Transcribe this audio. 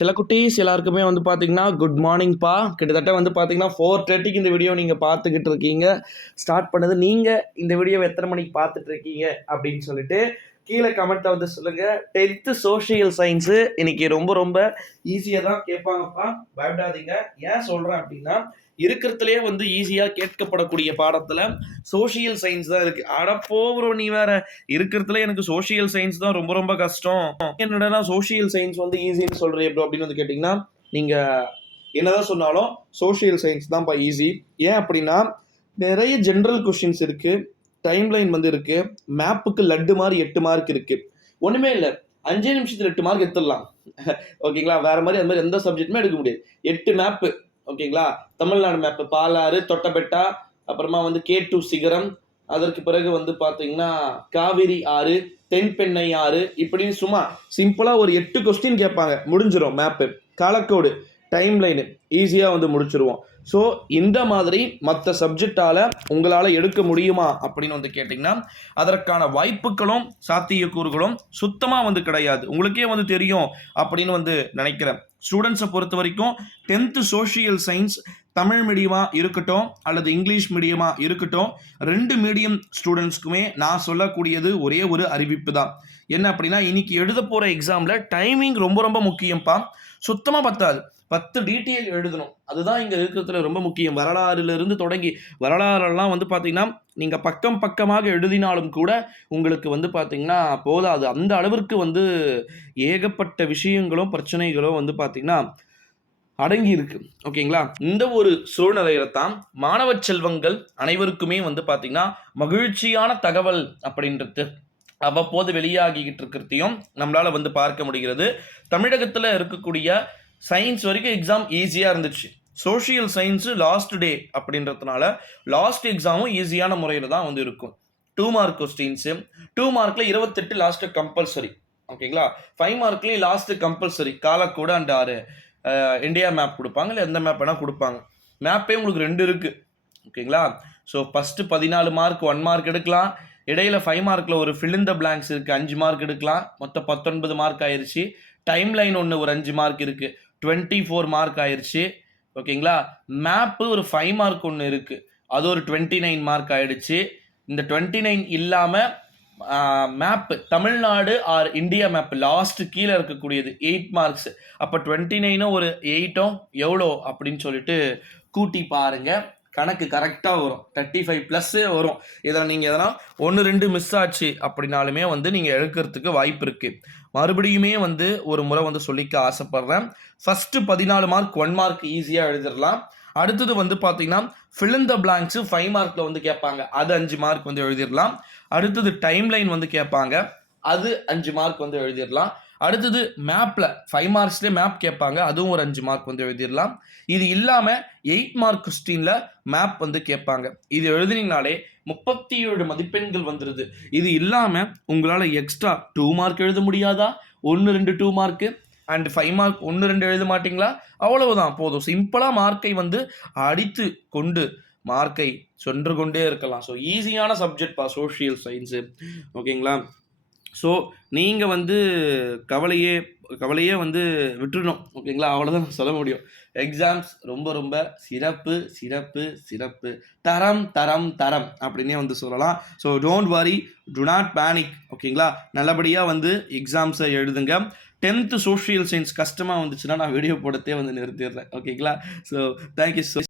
சில குட்டீஸ் எல்லாருக்குமே வந்து பார்த்தீங்கன்னா குட் மார்னிங்ப்பா கிட்டத்தட்ட வந்து பார்த்தீங்கன்னா ஃபோர் தேர்ட்டிக்கு இந்த வீடியோ நீங்கள் பார்த்துக்கிட்டு இருக்கீங்க. ஸ்டார்ட் பண்ணது நீங்கள் இந்த வீடியோவை எத்தனை மணிக்கு பார்த்துட்டு இருக்கீங்க அப்படின்னு சொல்லிட்டு கீழே கமெண்ட்டில் வந்து சொல்லுங்கள் டென்த்து சோஷியல் சயின்ஸு இன்னைக்கு ரொம்ப ரொம்ப ஈஸியாக தான் கேட்பாங்கப்பா. பயப்படாதீங்க. ஏன் சொல்கிறேன் அப்படின்னா இருக்கிறதுலே வந்து ஈஸியாக கேட்கப்படக்கூடிய பாடத்தில் சோஷியல் சயின்ஸ் தான் இருக்குது அட போகிறோம் நீ வேற. இருக்கிறதுல எனக்கு சோஷியல் சயின்ஸ் தான் ரொம்ப ரொம்ப கஷ்டம். என்னடா சோஷியல் சயின்ஸ் வந்து ஈஸின்னு சொல்கிறேன் எப்படி அப்படின்னு வந்து கேட்டிங்கன்னா நீங்கள் என்னதான் சொன்னாலும் சோஷியல் சயின்ஸ் தான்ப்பா ஈஸி ஏன் அப்படின்னா நிறைய ஜென்ரல் கொஷின்ஸ் இருக்குது டைம்லைன் வந்து இருக்குது மேப்புக்கு லட்டு மாதிரி எட்டு மார்க் இருக்குது ஒன்றுமே இல்லை. அஞ்சே நிமிஷத்தில் எட்டு மார்க் எடுத்துடலாம். ஓகேங்களா வேற மாதிரி அது மாதிரி எந்த சப்ஜெக்ட்டுமே எடுக்க முடியாது. எட்டு மேப்பு ஓகேங்களா தமிழ்நாடு மேப்பு பாலாறு தொட்டபெட்டா அப்புறமா வந்து கே டூ சிகரம் அதற்கு பிறகு வந்து பார்த்தீங்கன்னா காவிரி ஆறு தென்பெண்ணை ஆறு இப்படின்னு சும்மா சிம்பிளாக ஒரு எட்டு கொஸ்டின் கேட்பாங்க. முடிஞ்சிடும் மேப்பு காலக்கோடு டைம் லைனு ஈஸியாக வந்து முடிச்சிருவோம். ஸோ இந்த மாதிரி மற்ற சப்ஜெக்டால் உங்களால் எடுக்க முடியுமா அப்படின்னு வந்து கேட்டிங்கன்னா அதற்கான வாய்ப்புகளும் சாத்தியக்கூறுகளும் சுத்தமாக வந்து கிடையாது. உங்களுக்கே வந்து தெரியும் அப்படின்னு வந்து நினைக்கிறேன். ஸ்டூடெண்ட்ஸை பொறுத்த வரைக்கும் டென்த்து சோஷியல் சயின்ஸ் தமிழ் மீடியமாக இருக்கட்டும் அல்லது இங்கிலீஷ் மீடியமாக இருக்கட்டும் ரெண்டு மீடியம் ஸ்டூடெண்ட்ஸ்க்குமே நான் சொல்லக்கூடியது ஒரே ஒரு அறிவிப்பு தான். என்ன அப்படின்னா இன்னைக்கு எழுத போகிற எக்ஸாமில் டைமிங் ரொம்ப ரொம்ப முக்கியம்ப்பா சுத்தமாக பத்தாது. பத்து டீட்டெயில் எழுதணும். அதுதான் இங்கே இருக்கிறதுல ரொம்ப முக்கியம். வரலாறுலேருந்து தொடங்கி வரலாறெல்லாம் வந்து பார்த்தீங்கன்னா நீங்கள் பக்கம் பக்கமாக எழுதினாலும் கூட உங்களுக்கு வந்து பார்த்தீங்கன்னா போதாது. அந்த அளவிற்கு வந்து ஏகப்பட்ட விஷயங்களும் பிரச்சனைகளும் வந்து பார்த்தீங்கன்னா அடங்கி இருக்கு. ஓகேங்களா? இந்த ஒரு சூழ்நிலையில தான் மாணவ செல்வங்கள் அனைவருக்குமே வந்து பார்த்தீங்கன்னா மகிழ்ச்சியான தகவல் அப்படின்றது அவ்வப்போது வெளியாகிக்கிட்டு இருக்கிறதையும் நம்மளால் வந்து பார்க்க முடிகிறது. தமிழகத்தில் இருக்கக்கூடிய சயின்ஸ் வரைக்கும் எக்ஸாம் ஈஸியாக இருந்துச்சு. சோஷியல் சயின்ஸு லாஸ்ட் டே அப்படின்றதுனால லாஸ்ட் எக்ஸாமும் ஈஸியான முறையில் தான் வந்து இருக்கும். டூ மார்க் கொஸ்டின்ஸு டூ மார்க்கில் இருபத்தெட்டு லாஸ்ட்டு கம்பல்சரி ஓகேங்களா? ஃபைவ் மார்க்லேயும் லாஸ்ட்டு கம்பல்சரி காலக்கூட அண்ட் ஆறு. இந்தியா மேப் கொடுப்பாங்க இல்லை எந்த மேப் வேணால் கொடுப்பாங்க. மேப்பே உங்களுக்கு ரெண்டு இருக்குது ஓகேங்களா? ஸோ ஃபஸ்ட்டு பதினாலு மார்க் ஒன் மார்க் எடுக்கலாம். இடையில ஃபைவ் மார்க்கில் ஒரு ஃபில் in the இருக்குது அஞ்சு மார்க் எடுக்கலாம். மொத்தம் பத்தொன்பது மார்க் ஆயிடுச்சு டைம் லைன் ஒன்று ஒரு அஞ்சு மார்க் இருக்குது டுவெண்ட்டி ஃபோர் மார்க் ஆயிடுச்சு ஓகேங்களா? மேப்பு ஒரு ஃபைவ் மார்க் ஒன்று இருக்குது அது ஒரு டுவெண்ட்டி நைன் மார்க் ஆயிடுச்சு. இந்த டுவெண்ட்டி நைன் இல்லாமல் map Tamil Nadu or India map last கீழே இருக்கக்கூடியது எயிட் மார்க்ஸ் அப்போ டுவெண்ட்டி நைனும் ஒரு எயிட்டும் எவ்வளோ அப்படின்னு சொல்லிட்டு கூட்டி பாருங்கள் கணக்கு கரெக்டாக வரும். தேர்ட்டி ஃபைவ் ப்ளஸ்ஸே வரும். இதில் நீங்கள் எதனா ஒன்று ரெண்டு மிஸ் ஆச்சு அப்படின்னாலுமே வந்து நீங்கள் எழுக்கிறதுக்கு வாய்ப்பு இருக்குது மறுபடியுமே வந்து ஒரு முறை வந்து சொல்லிக்க ஆசைப்பட்றேன். ஃபஸ்ட்டு பதினாலு மார்க் ஒன் மார்க் ஈஸியாக எழுதிடலாம். அடுத்தது வந்து பார்த்தீங்கன்னா fill in the ஃபைவ் மார்க்கில் வந்து கேட்பாங்க. அது அஞ்சு மார்க் வந்து எழுதிடலாம். அடுத்தது டைம் லைன் வந்து கேட்பாங்க. அது அஞ்சு மார்க் வந்து எழுதிடலாம். அடுத்தது மேப்பில் ஃபைவ் மார்க்ஸ்லேயே மேப் கேட்பாங்க. அதுவும் ஒரு அஞ்சு மார்க் வந்து எழுதிடலாம். இது இல்லாமல் எயிட் மார்க் கொஸ்டினில் மேப் வந்து கேட்பாங்க. இது எழுதினீங்கனாலே முப்பத்தி ஏழு மதிப்பெண்கள் வந்துடுது இது இல்லாமல் உங்களால் எக்ஸ்ட்ரா டூ மார்க் எழுத முடியாதா? ஒன்று ரெண்டு two mark and five mark ஒன்று ரெண்டு எழுத மாட்டிங்களா? அவ்வளவுதான். போதும். சிம்பிளாக மார்க்கை வந்து அடித்து கொண்டு மார்க்கை சென்று கொண்டே இருக்கலாம். ஸோ ஈஸியான சப்ஜெக்ட்பா சோஷியல் சயின்ஸு ஓகேங்களா ஸோ நீங்கள் வந்து கவலையே கவலையே வந்து விட்டுடணும் ஓகேங்களா? அவ்வளோதான் சொல்ல முடியும். எக்ஸாம்ஸ் ரொம்ப ரொம்ப சிறப்பு சிறப்பு சிறப்பு. தரம் தரம் தரம் அப்படின்னே வந்து சொல்லலாம். So don't worry do not panic ஓகேங்களா? நல்லபடியாக வந்து எக்ஸாம்ஸை எழுதுங்க. டென்த்து சோஷியல் சயின்ஸ் கஷ்டமாக வந்துச்சுன்னா நான் வீடியோ போடத்தே வந்து நிறுத்திடுறேன் ஓகேங்களா? So thank you so